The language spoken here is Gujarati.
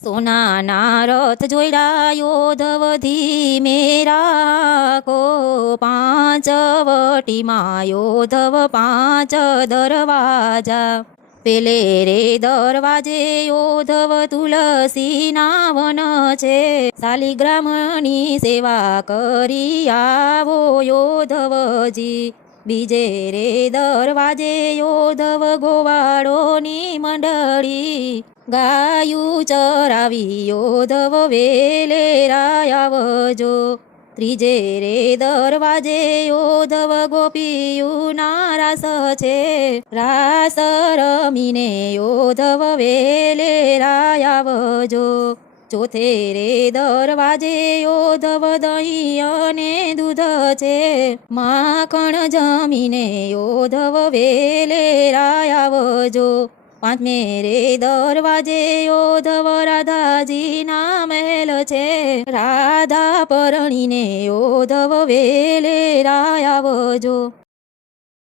સોનાના રથ જોઈડા યોધવ ધીમે રાખો, પાંચ વટીમાં યોધવ પાંચ દરવાજા. પેલે રે દરવાજે યોધવ તુલસીના વન છે, શાલિગ્રામની સેવા કરી આવો યોધવજી. બીજે રે દરવાજે યોધવ ગોવાળોની મંડળી, ગાયું ચરાવી યોધવ વેલેરા આવજો. ત્રીજે રે દરવાજે યોધવ ગોપીયુના રાસ છે, રાસ રમીને યોધવ વેલેરા આવજો. ચોથે રે દરવાજે યોધવ દહીં અને દૂધ છે, માખણ જમીને યોધવ વેલેરા આવજો. પાંચમે રે દરવાજે યોધવ રાધાજીના મહેલ છે, રાધા પરણીને યોધવ વેલેરા આવજો.